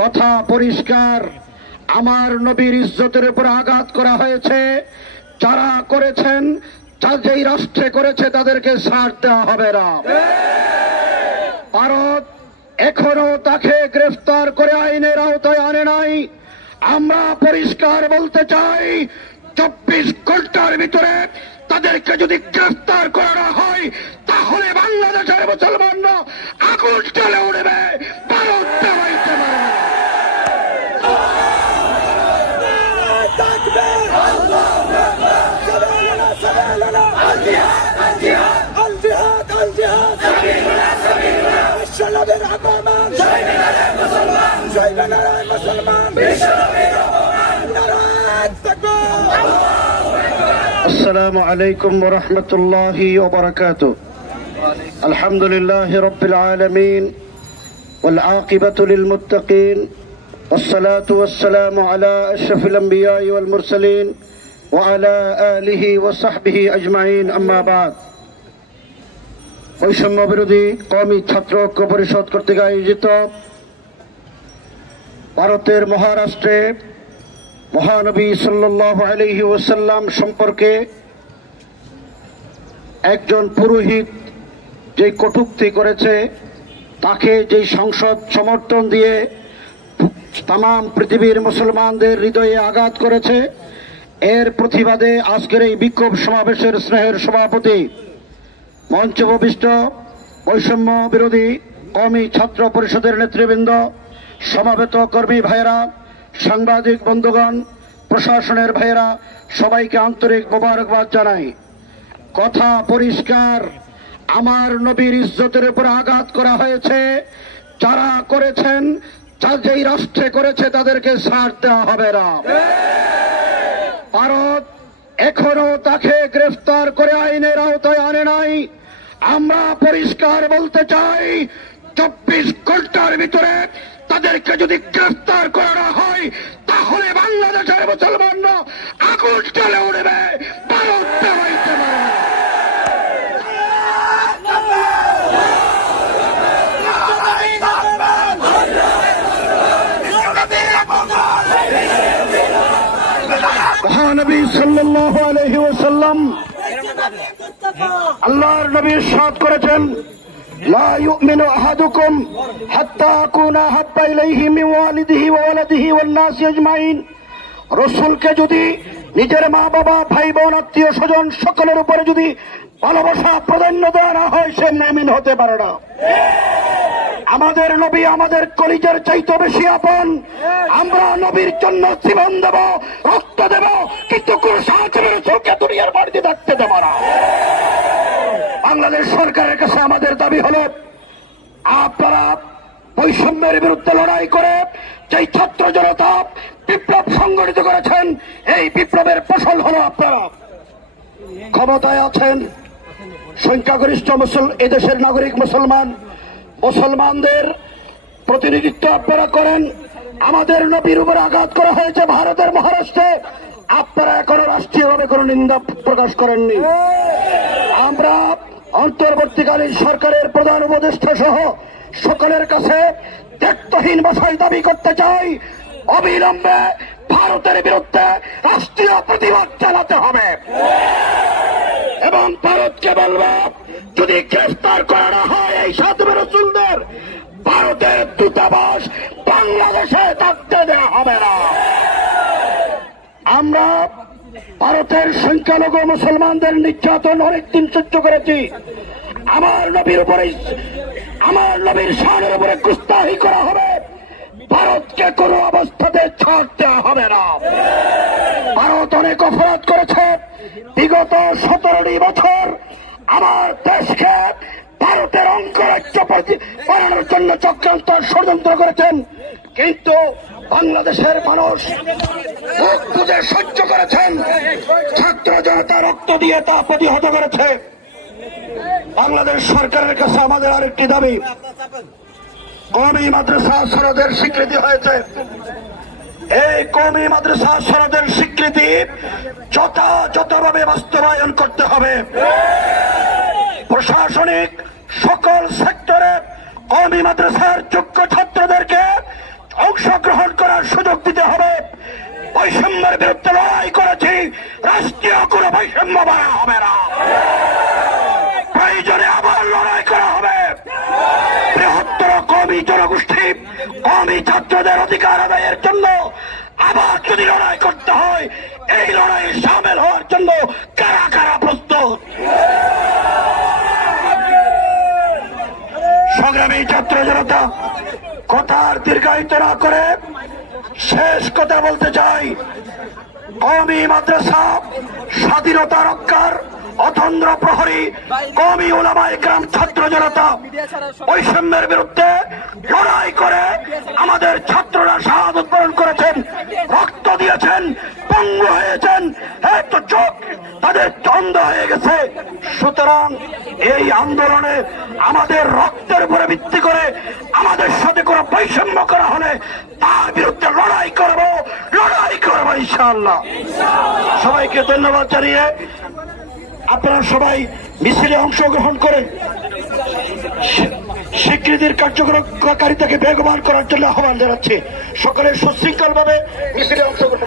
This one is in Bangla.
কথা পরিষ্কার, আমার নবীর ইজ্জতের উপর আঘাত করা হয়েছে। যারা করেছেন, যেই রাষ্ট্রে করেছে তাদেরকে ছাড় দেওয়া হবে না। ভারত এখনো তাকে গ্রেফতার করে আইনের আওতায় আনে নাই। আমরা পরিষ্কার বলতে চাই, 24 ঘন্টার ভিতরে তাদেরকে যদি গ্রেফতার করা হয় তাহলে বাংলাদেশের মুসলমানরা আগুন জ্বলে উঠবে, ভারত দাঁড়াইতে পারবে। السلام عليكم ورحمة الله وبركاته. الحمد لله رب العالمين والعاقبة للمتقين والصلاة والسلام على أشرف الأنبياء والمرسلين وعلى آله وصحبه أجمعين. أما بعد, বৈষম্য বিরোধী কওমি ছাত্র ঐক্য পরিষদ কর্তৃক আয়োজিত ভারতের মহারাষ্ট্রে মহানবী সাল্লাল্লাহু আলাইহি ওয়াসাল্লাম সম্পর্কে একজন পুরোহিত যে কটূক্তি করেছে, তাকে যে সংসদ সমর্থন দিয়ে তামাম পৃথিবীর মুসলমানদের হৃদয়ে আঘাত করেছে, এর প্রতিবাদে আজকের এই বিক্ষোভ সমাবেশের স্নেহের সভাপতি, মঞ্চে উপবিষ্ট বৈষম্য বিরোধী কওমি ছাত্র পরিষদের নেতৃবৃন্দ, সমাবেত কর্মী ভাইয়েরা, সাংবাদিক বন্ধুগণ, প্রশাসনের ভাইয়েরা, সবাইকে আন্তরিক মোবারকবাদ জানাই। কথা পরিষ্কার, আমার নবীর ইজ্জতের উপর আঘাত করা হয়েছে। যারা করেছেন, যেই রাষ্ট্রে করেছে তাদেরকে ছাড় দেওয়া হবে না। ভারত এখনো তাকে গ্রেফতার করে আইনের আওতায় আনে নাই। আমরা পরিষ্কার বলতে চাই, 24 ঘন্টার ভিতরে তাদেরকে যদি গ্রেফতার করা হয় তাহলে বাংলাদেশের মুসলমানরা আগুন জ্বলে উঠবে, ভারত দাঁড়াইতে পারবে। মহানবী সাল্লাল্লাহু আলাইহি ওয়াসাল্লাম, আল্লাহর নবী ইরশাদ করেছেন, লা ইউমিনু আহাদুকুম হাত্তা আকুনা হাব্বা ইলাইহি মিন ওয়ালিদিহি ওয়া ওয়ালাদিহি ওয়ান নাসি আজমাইন। রাসূলকে যদি নিজের মা বাবা, ভাই বোন, আত্মীয় স্বজন সকলের উপরে যদি ভালোবাসা প্রাধান্য দেওয়া না হয়, সে মুমিন হতে পারে না। আমাদের নবী আমাদের কলিজার চাইতে বেশি আপন। আমরা নবীর জন্য জীবন দেব, রক্ত দেব, কিন্তু কোন সাহায্যের চোখে দুনিয়ার বাড়িতে থাকতে দেব না। বাংলাদেশ সরকারের কাছে আমাদের দাবি হলো, আপনারা বৈষম্যের বিরুদ্ধে লড়াই করে যেই ছাত্র জনতা বিপ্লব সংগঠিত করেছেন, এই বিপ্লবের ফসল হলো আপনারা ক্ষমতায় আছেন, সংখ্যাগরিষ্ঠ এদেশের নাগরিক মুসলমানদের প্রতিনিধিত্ব আপনারা করেন। আমাদের নবীর উপর আঘাত করা হয়েছে ভারতের মহারাষ্ট্রে, আপনারা এখনো রাষ্ট্রীয়ভাবে কোন নিন্দা প্রকাশ করেননি। আমরা অন্তর্বর্তীকালীন সরকারের প্রধান উপদেষ্টা সহ সকলের কাছে দায়িত্বহীন ভাষায় দাবি করতে চাই, অবিলম্বে ভারতের বিরুদ্ধে রাষ্ট্রীয় প্রতিবাদ চালাতে হবে এবং ভারতকে বলবে, যদি গ্রেফতার করা হয় এই সাধু রাসূলদের, ভারতের দূতাবাস বাংলাদেশে থাকতে দেওয়া হবে না। আমরা ভারতের সংখ্যালঘু মুসলমানদের নির্যাতন অনেকদিন সহ্য করেছি। আমার নবীর উপরে, আমার নবীর শানের উপরে গুস্তাহি করা হবে, ভারতকে কোন অবস্থাতে ছাড় দেওয়া হবে না। ভারত অনেক অপরাধ করেছে। বিগত 17টি বছর আমার দেশকে ভারতের অঙ্গরাজ্য বানানোর জন্য চক্রান্ত ষড়যন্ত্র করেছেন, কিন্তু বাংলাদেশের মানুষ মুখ বুঝে সহ্য করেছেন। ছাত্র জনতা রক্ত দিয়ে তা প্রতিহত করেছে। বাংলাদেশ সরকারের কাছে আমাদের আরেকটি দাবি, কওমি মাদ্রাসা সনদের স্বীকৃতি হয়েছে। এই কওমি মাদ্রাসা সনদের স্বীকৃতি যথাযথভাবে বাস্তবায়ন করতে হবে। প্রশাসনিক সকল সেক্টরে কওমি মাদ্রাসার যোগ্য ছাত্রদেরকে অংশগ্রহণ করার সুযোগ দিতে হবে। বৈষম্যের বিরুদ্ধে লড়াই করেছি, রাষ্ট্রীয় কোনো বৈষম্য বাড়া হবে না। প্রয়োজনে আবার লড়াই করা হবে। বৃহত্তর কওমি জনগোষ্ঠী, কওমি ছাত্রদের অধিকার আদায়ের জন্য আবার যদি লড়াই করতে হয়, এই লড়াইয়ে সামিল হওয়ার জন্য কারা কারা প্রস্তুত? সংগ্রামী ছাত্র জনতা, কথা আর দীর্ঘায়িত না করে শেষ কথা বলতে চাই। কওমি মাদ্রাসা স্বাধীনতা রক্ষার অতন্দ্র প্রহরী, কওমি উলামায়ে কেরাম, ছাত্র জনতা বৈষম্যের বিরুদ্ধে লড়াই করে আমাদের ছাত্ররা শাহাদাত বরণ করেছেন, রক্ত দিয়েছেন, পঙ্গু হয়েছেন, তো চোখ তাদের অন্ধ হয়ে গেছে। সুতরাং এই আন্দোলনে আমাদের রক্তের উপরে ভিত্তি করে আমাদের সাথে কোনো বৈষম্য করা হলে তার বিরুদ্ধে লড়াই করব ইনশাআল্লাহ। সবাইকে ধন্যবাদ জানিয়ে আপনারা সবাই মিছিলে অংশগ্রহণ করেন, স্বীকৃতির কার্যকারিতাকে বেগবান করার জন্য আহ্বান জানাচ্ছি। সকলে সুশৃঙ্খলভাবে মিছিলে অংশগ্রহণ